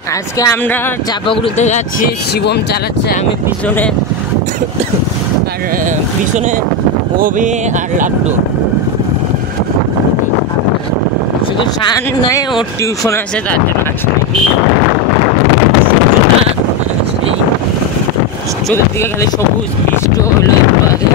আজকে আমরা চাপাগুড়িতে যাচ্ছি, শিবম চালাচ্ছে, আমি পিছনে, আর পিছনে ওবি আর লাড্ডু। শুধু শান নাই, ওর টিউশন আছে, তার জন্য আসলে চতুর্দিকে খালি সবুজ, বৃষ্টি হলো একটু আগে।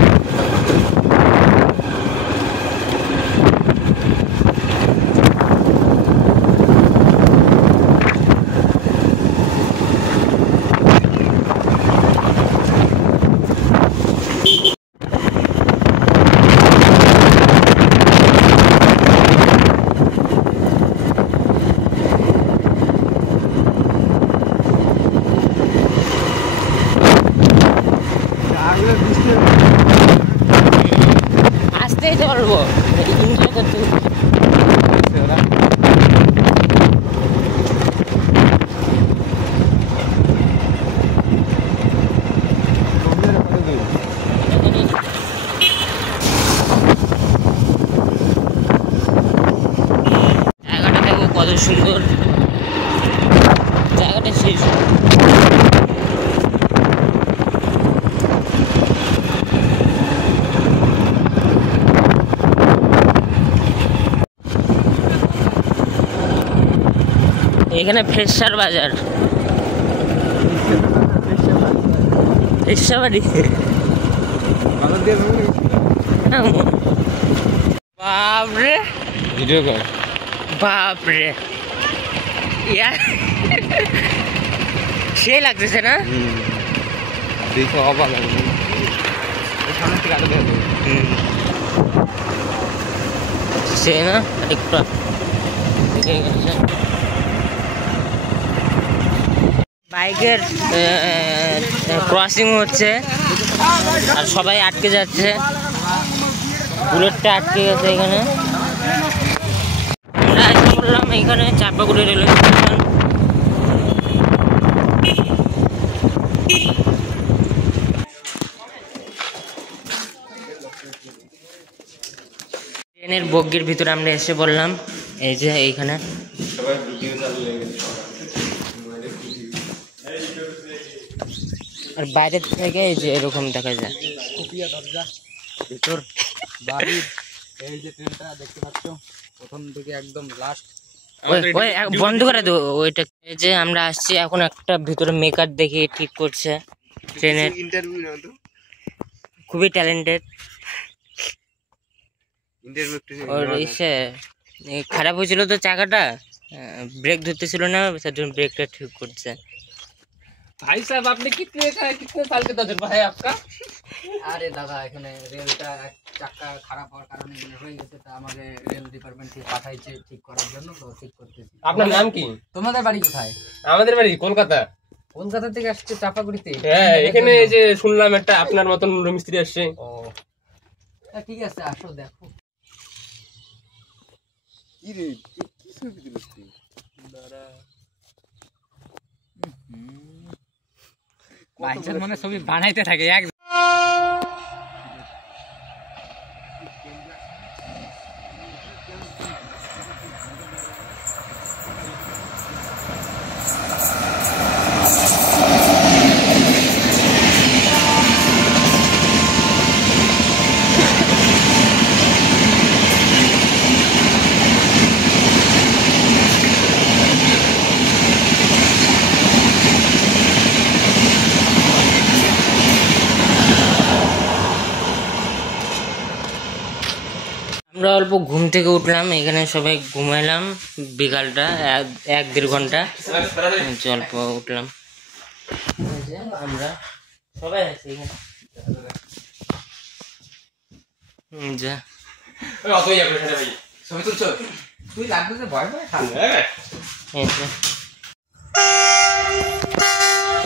আসতেই তো পারবো, এনজয় করতে। জায়গাটা দেখো কত সুন্দর, জায়গাটা সেই এখানে ফ্রেশার বাজার, বাপরে ভিডিও কর, বাপরে সে লাগতেছে না? দেখো অবাক লাগবে, সে না একটু বাইকের ক্রসিং হচ্ছে আর সবাই আটকে যাচ্ছে, বুলেটটা আটকে গেছে এখানে। আমরা এসে পড়লাম এখানে চাপাগুড়ি রেলওয়ে স্টেশন। ট্রেনের বগির ভিতরে আমরা এসে পড়লাম, এই যে এইখানে। আর বাইরে থেকে এই যে এরকম দেখা যায় ভিতর বাড়ির। এই যে ট্রেনটা দেখতে পাচ্ছ, প্রথম থেকে একদম লাস্ট। বন্ধ করে দেবো ওইটা। এই যে আমরা আসছি এখন, একটা ভিতরে মেকার দেখে ঠিক করছে ট্রেনের, খুবই ট্যালেন্টেড। ওর ইসে খারাপ হয়েছিল তো চাকাটা, ব্রেক ধরতেছিল না, তার জন্য ব্রেকটা ঠিক করছে। ভাই সাহেব আপনি কিতনে সাল के दर्जन भाई आपका? আরে দাদা এখানে রেলটা এক চাকা খারাপ হওয়ার কারণে হয়ে গেছে, তা আমাদের রেল ডিপার্টমেন্ট থেকে পাঠাইছে ঠিক করার জন্য, তো ঠিক করতেছি। আপনার নাম কি? তোমাদের বাড়ি কোথায়? আমাদের বাড়ি কলকাতা। কলকাতা থেকে আসছে চাপাগুড়িতে? হ্যাঁ, এখানে এই যে শুনলাম একটা আপনার মতন মিস্ত্রি আসছে। ও ঠিক আছে, আসো দেখো। কি রে কি ছবি দিলিস তুই? দাঁড়া, ভাইজান মানে ছবি বানাইতে থাকে এক। আমরা অল্প ঘুম থেকে উঠলাম, এখানে সবাই ঘুমাইলাম বিকালটা 1-1.5 ঘন্টা, অল্প উঠলাম। আমরা সবাই আছি এখানে। ছবি তুলছো তুই? লাগবে যে ভয় ভয় থাক।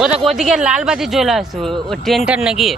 ও দেখ ওইদিকে লাল বাতি চলে আসছে, ওই ট্রেনটার নাকি।